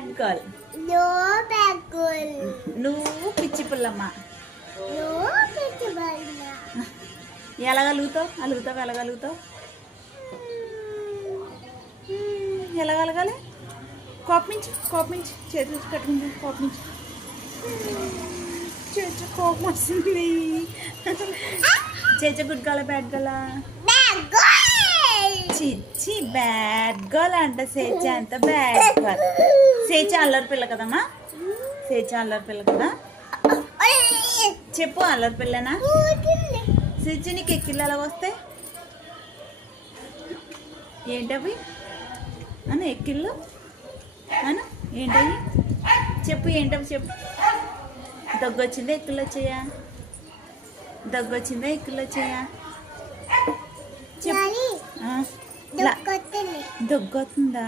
Bad girl. No bad girl. నువ్వు పిచ్చి Pullamma. No pretty balla. ఎలాగలుగుతావు? ఎలాగలుగుతావు? ఎలాగలగాలి? కోపమించి చేతులు కట్టుకుంటా. చేచ కోపం వస్తుంది. చేచ good girl bad girl? Bad girl. చిచ్చి బ్యాడ్ గర్ల్ అంట. సేచ అంత బ్యాడ్ గర్ల్. సేచ అల్లరి పిల్ల కదమ్మా. సేచ అల్లరి పిల్ల కదా. చెప్పు అల్లరి పిల్లనా? సేచ నీకు ఎక్కిళ్ళు ఎలా వస్తాయి? ఏంటవి అను ఎక్కిళ్ళు అను ఏంటవి చెప్పు. ఏంటవి చెప్పు. దగ్గొచ్చిందా ఎక్కిళ్ళు వచ్చాయా? చెప్పు. దగ్గొస్తుందా?